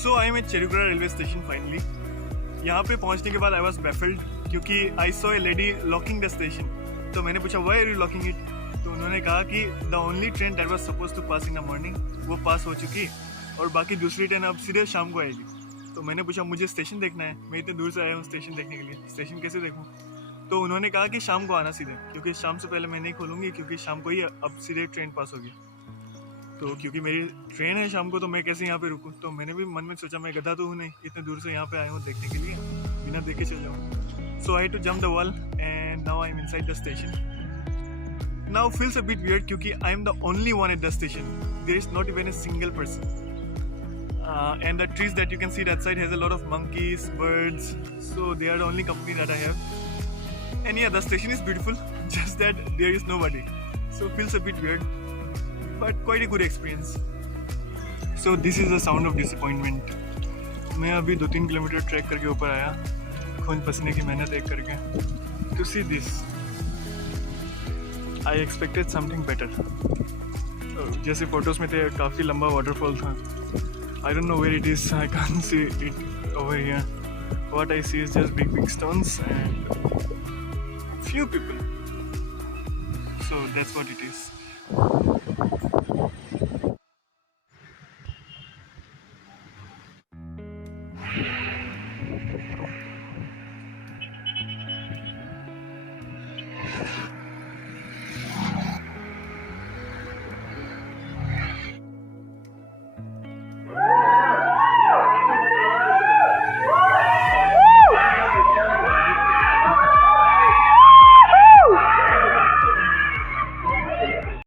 So I am at Cherukara railway station finally. यहाँ पे पहुँचने के बाद I was baffled क्योंकि I saw a lady locking the station. तो मैंने पूछा why are you locking it? तो उन्होंने कहा कि the only train that was supposed to pass in the morning वो पास हो चुकी और बाकी दूसरी ट्रेन अब सीधे शाम को आएगी. तो मैंने पूछा मुझे स्टेशन देखना है, मैं इतने दूर से आया हूँ स्टेशन देखने के लिए, स्टेशन कैसे देखूँ? तो उन्होंने कहा कि शाम को आना सीधे, क्योंकि शाम से पहले मैं नहीं खोलूँगी क्योंकि शाम को ही अब सीधे ट्रेन पास होगी. तो क्योंकि मेरी ट्रेन है शाम को तो मैं कैसे यहाँ पे रुकूँ. तो मैंने भी मन में सोचा मैं गधा तो हूँ नहीं, इतने दूर से यहाँ पे आया हूँ देखने के लिए, बिना देखे चल जाऊँ. So I to jump the wall and now I am inside the station. Now feels a bit weird क्योंकि I am the only one at the station. There is not even a single person. And the trees that you can see that side has a lot of monkeys, birds. So they are the only company that I have. And yeah, the station is beautiful. Just that there is nobody. So feels a bit weird, but quite a good experience. So this is the sound of disappointment. मैं अभी 2-3 kilometre track करके ऊपर आया, खून पसीने की मेहनत एक करके. To see this. I expected something better. जैसे फोटोज में थे काफ़ी लंबा वाटरफॉल था. I don't know where it is. I can't see it over here. What I see is just big stones and few people. So that's what it is.